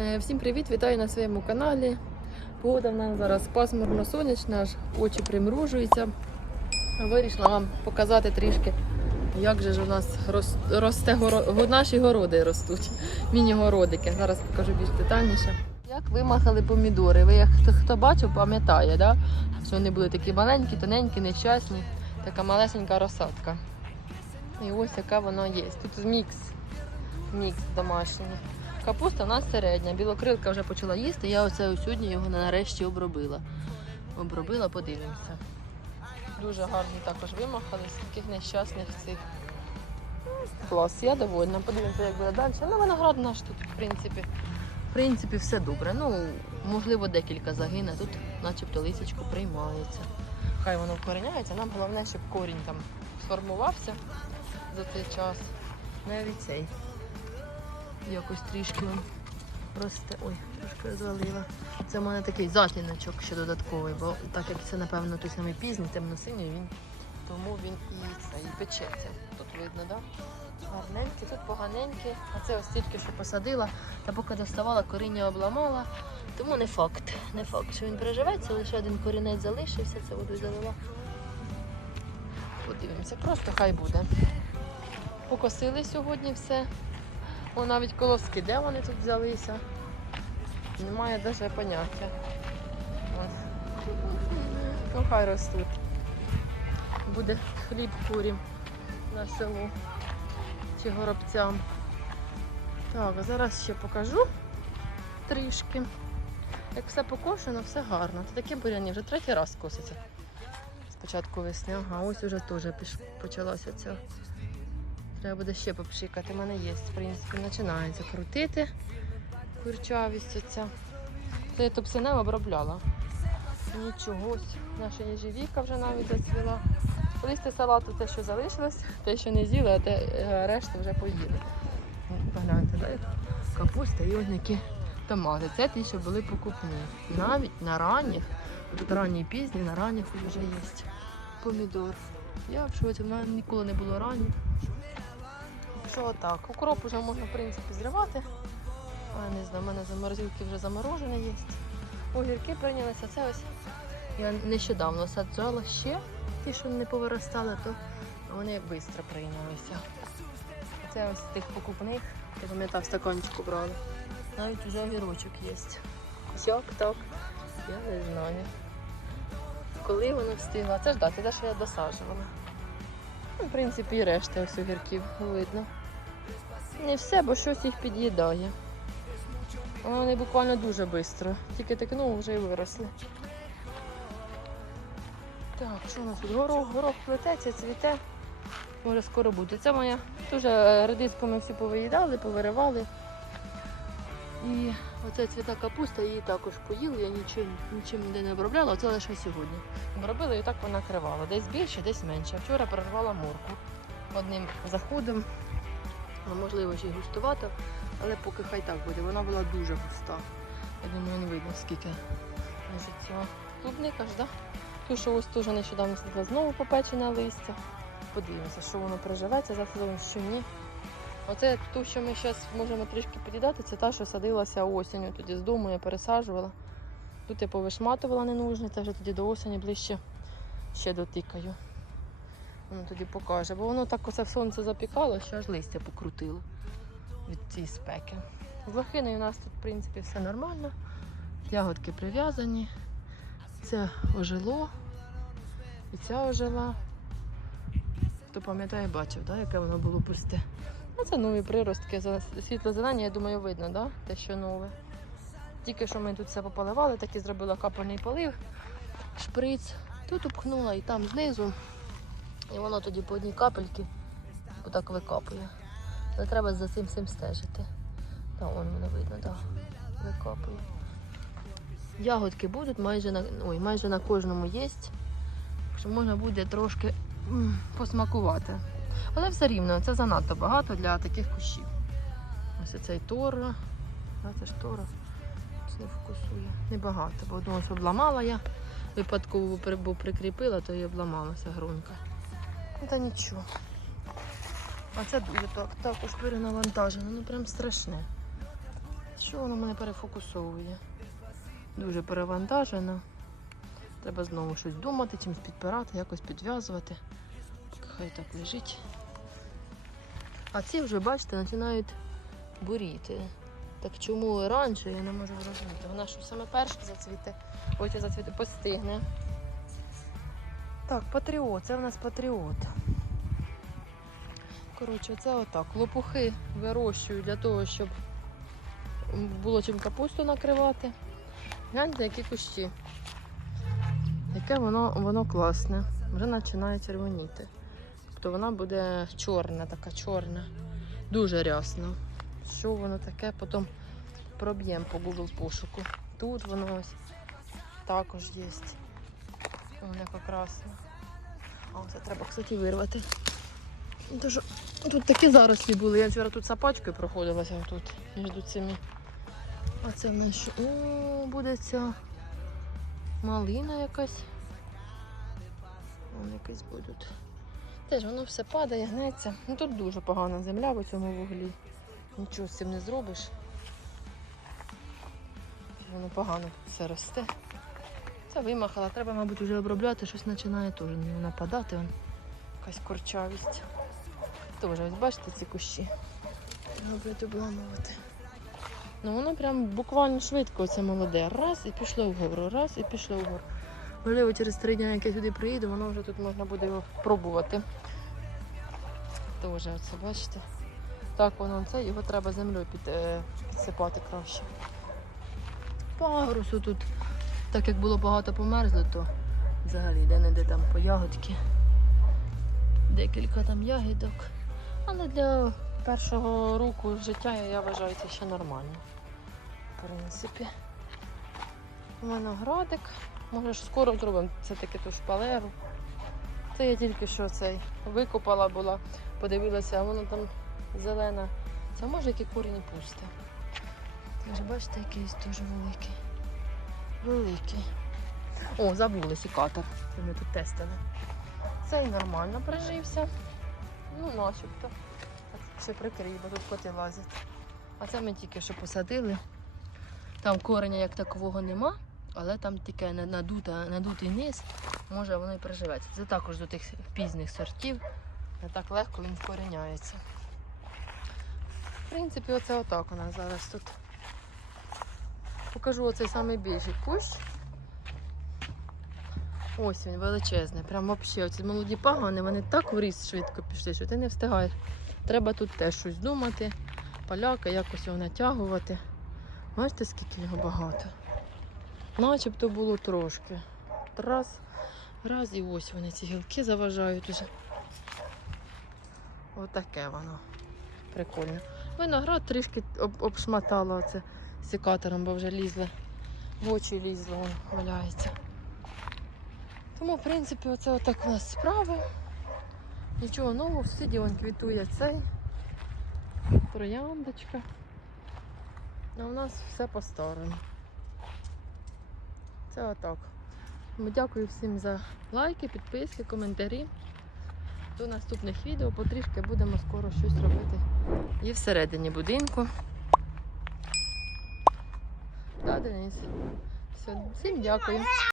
Е, Всім привіт, вітаю на своєму каналі. Погода в нас зараз пасмурно сонячна, аж очі примружуються. Вирішила вам показати трішки, як же ж у нас росте горо... наші городи ростуть. Міні-городики. Зараз покажу більш детальніше. Як вимахали помідори. Ви як хто, хто бачив, пам'ятає, да? що вони були такі маленькі, тоненькі, нещасні, така малесенька розсадка. І ось яка вона є. Тут мікс. Мікс домашній. Капуста у нас середня. Білокрилка вже почала їсти. Я оце сьогодні його нарешті обробила. Обробила, подивимося. Дуже гарні також вимахали з таких нещасних цих. Клас, я довольна. Подивимося, як буде далі. Ну, виноград наш тут, в принципі. В принципі, все добре. Ну, можливо, декілька загине. Тут начебто лисичко приймається. Хай воно вкореняється. Нам головне, щоб корінь там сформувався за цей час. Навіть цей якось трішки росте. Ой, трошки розвалила. Це в мене такий затліночок ще додатковий, бо так як це, напевно, той самий пізній, темно-синій, він тому він і це і печеться. Тут видно, так? Да? Гарненькі, тут поганенькі, а це ось тільки що посадила, та поки доставала, коріння обламала. Тому не факт. Не факт, що він приживеться, лише один корінець залишився, це воду залила. Подивимося, просто хай буде. Покосили сьогодні все. О, навіть колоски, де вони тут взялися? Немає навіть поняття. Ось. Ну, хай ростуть. Буде хліб курім на село чи горобцям. Так, а зараз ще покажу трішки. Як все покошено, все гарно. Це таке буряні вже третій раз коситься. Спочатку весни, ага, ось уже теж почалася ця. Треба буде ще попшикати. У мене є, в принципі, починається крутити курчавість оця. Це я топсинем обробляла. Нічого, ось наша єжевіка вже навіть зацвіла. Листя салату те, що залишилось, те, що не з'їли, а те е, решту вже поїли. Погляньте, да? капуста і ось томати. Це ті, що були покупні. Навіть на ранніх, тут ранні і пізні, на ранніх вже є помідор. Я в шоці, в мене ніколи не було ранніх. Що отак. Укроп вже можна, в принципі, зривати. А, не знаю, в мене заморозилки вже заморожені є. Огірки прийнялися. Це ось я нещодавно саджала ще. Ті, що не повиростали, то вони швидко прийнялися. Це ось тих покупних, я пам'ятав, стаканчику брали. Навіть вже огірочок є. Як так? Я не знаю. Коли воно встигло? Це ж да, те, що я досаджувала. Ну, в принципі, і решта ось огірків видно. Не все, бо щось їх під'їдає. Вони буквально дуже швидко. Тільки тикнув, вже і виросли. Так, що у нас тут? Горох, горох плететься, цвіте. Може скоро буде. Це моя дуже е, редиску ми всі повиїдали, повиривали. І оця цвіта капуста її також поїли, я нічим, нічим ніде не обробляла, оце лише сьогодні. Обробила і так вона кривала. Десь більше, десь менше. Вчора прорвала морку одним заходом. Ну, можливо, ще й густувато, але поки хай так буде. Вона була дуже густа. Я думаю, не видно, скільки цього. Клубника ж, да? Ту, що ось теж нещодавно сиділа знову попечене листя. Подивимося, що воно приживеться, за що ні. Оце ту, що ми зараз можемо трішки під'їдати, це та, що садилася осінню. Тоді з дому я пересаджувала. Тут я повишматувала ненужне, це вже тоді до осені ближче ще дотикаю. Воно тоді покаже, бо воно так оце в сонце запікало, що аж листя покрутило від цієї спеки. З лохиною у нас тут, в принципі, все нормально. Ягодки прив'язані. Це ожило. І ця ожила. Хто пам'ятає, бачив, да, яке воно було пусте. Ну, це нові приростки. За- Світло-зелені, я думаю, видно, да? те, що нове. Тільки що ми тут все пополивали, так і зробила капельний полив, шприц. Тут упхнула і там знизу. І воно тоді по одній капельки отак викапує. Але треба за цим всім стежити. Та вон мене видно, так. Викапує. Ягодки будуть майже на, ой, майже на кожному є. Що можна буде трошки посмакувати. Але все рівно, це занадто багато для таких кущів. Ось цей тора. Це ж тора. Не фокусує. Небагато, бо одну ось обламала я. Випадково бо прикріпила, то і обламалася грунка. Та нічого. А це дуже так, також перенавантажено, ну прям страшне. Що воно мене перефокусовує? Дуже перевантажена. Треба знову щось думати, чимось підпирати, якось підв'язувати. Хай так лежить. А ці вже, бачите, починають буріти. Так чому раніше, я не можу зрозуміти. Вона що саме перша зацвіте, потім зацвіте, постигне. Так, патріот, це в нас патріот. Коротше, це отак. Лопухи вирощую для того, щоб було чим капусту накривати. Гляньте, які кущі. Яке воно, воно класне. Вже починає червоніти. Тобто вона буде чорна, така чорна. Дуже рясно. Що воно таке? Потім проб'ємо по Google пошуку. Тут воно ось також є. Воно яка красна. А це треба, кстати, вирвати. Дуже... Тут такі зарослі були. Я вчора тут сапачкою проходилася тут між цими. А це що? О, буде ця малина якась. Вон якісь будуть. Теж воно все падає, гнеться. Ну тут дуже погана земля в цьому вуглі. Нічого з цим не зробиш. Воно погано все росте. Це вимахала, треба, мабуть, вже обробляти, щось починає теж нападати. Вон. Якась корчавість. Теж, ось бачите ці кущі. Роблять обламувати. Ну воно прям буквально швидко це молоде. Раз і пішло вгору, раз і пішло вгору. Можливо, через три дні, як я сюди приїду, воно вже тут можна буде його пробувати. Теж оце, бачите? Так воно це, його треба землею е, підсипати краще. По тут, так як було багато померзло, то взагалі де-не-де там по ягодки. Декілька там ягідок. Але для першого року життя я вважаю це ще нормально. В принципі. Виноградик. Може ж скоро зробимо це таки ту шпалеру. Це я тільки що цей викопала була, подивилася, а воно там зелена. Це може які корінь пусте. Бачите, якийсь дуже великий. Великий. О, забули сікатор. Це ми тут тестили. Цей нормально прижився. Ну, начебто. Так ще прикрий, бо тут коти лазять. А це ми тільки що посадили. Там кореня як такового нема, але там тільки надута, надутий низ, може воно і приживеться. Це також до тих пізніх сортів. Не так легко він вкореняється. В принципі, оце отак у нас зараз тут. Покажу оцей самий більший кущ. Ось він величезний. Прям взагалі оці молоді пагони, вони так в ріст швидко пішли, що ти не встигаєш. Треба тут теж щось думати, поляка, якось його натягувати. Бачите, скільки його багато. Начебто було трошки. Раз, раз і ось вони ці гілки заважають уже. Отаке воно. Прикольно. Виноград трішки об- обшматала оце секатором, бо вже лізли. В очі лізло, вон валяється. Тому, в принципі, оце отак у нас справи. Нічого нового, в сусіді вон квітує цей. Трояндочка. А у нас все по-старому. Це отак. Тому дякую всім за лайки, підписки, коментарі. До наступних відео потрішки будемо скоро щось робити. І всередині будинку. Денис. Все, всім дякую.